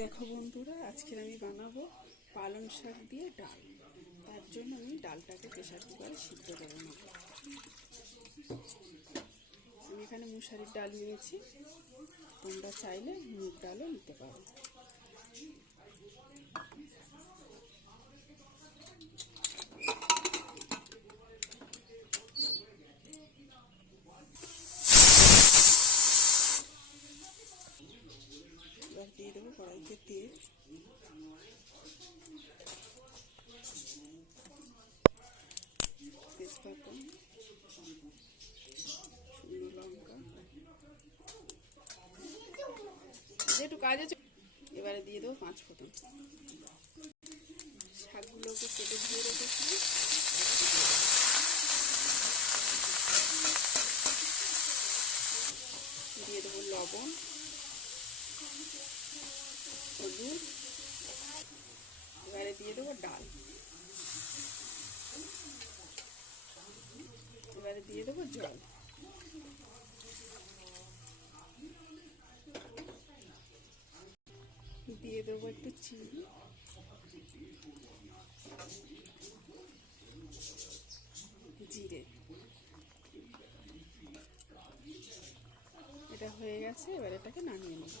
দেখো বন্ধুরা, আজকে আমি বানাবো পালং শাক দিয়ে ডাল। তার জন্য আমি ডালটাকে প্রেসার কুকারে সিদ্ধ করে নেব। আমি এখানে মুসারির ডাল নিয়েছি, তোমরা চাইলে মুগ ডালও নিতে পারো। এবার দিয়ে দেবো কড়াইতে তেল, তেজপাতা, শুকনো লঙ্কা, একটু কাজ আছে। এবারে দিয়ে দেবো 5 ফোঁটা। শাকগুলোকে কেটে ধুয়ে রেখেছি, দিয়ে দেবো লবণ, হলুদ। এবারে দিয়ে দেবো ডাল, এবারে দিয়ে দেবো জল। দিয়ে দেবো একটু চিনি, জিরে। এটা হয়ে গেছে, এবার এটাকে নামিয়ে নেব।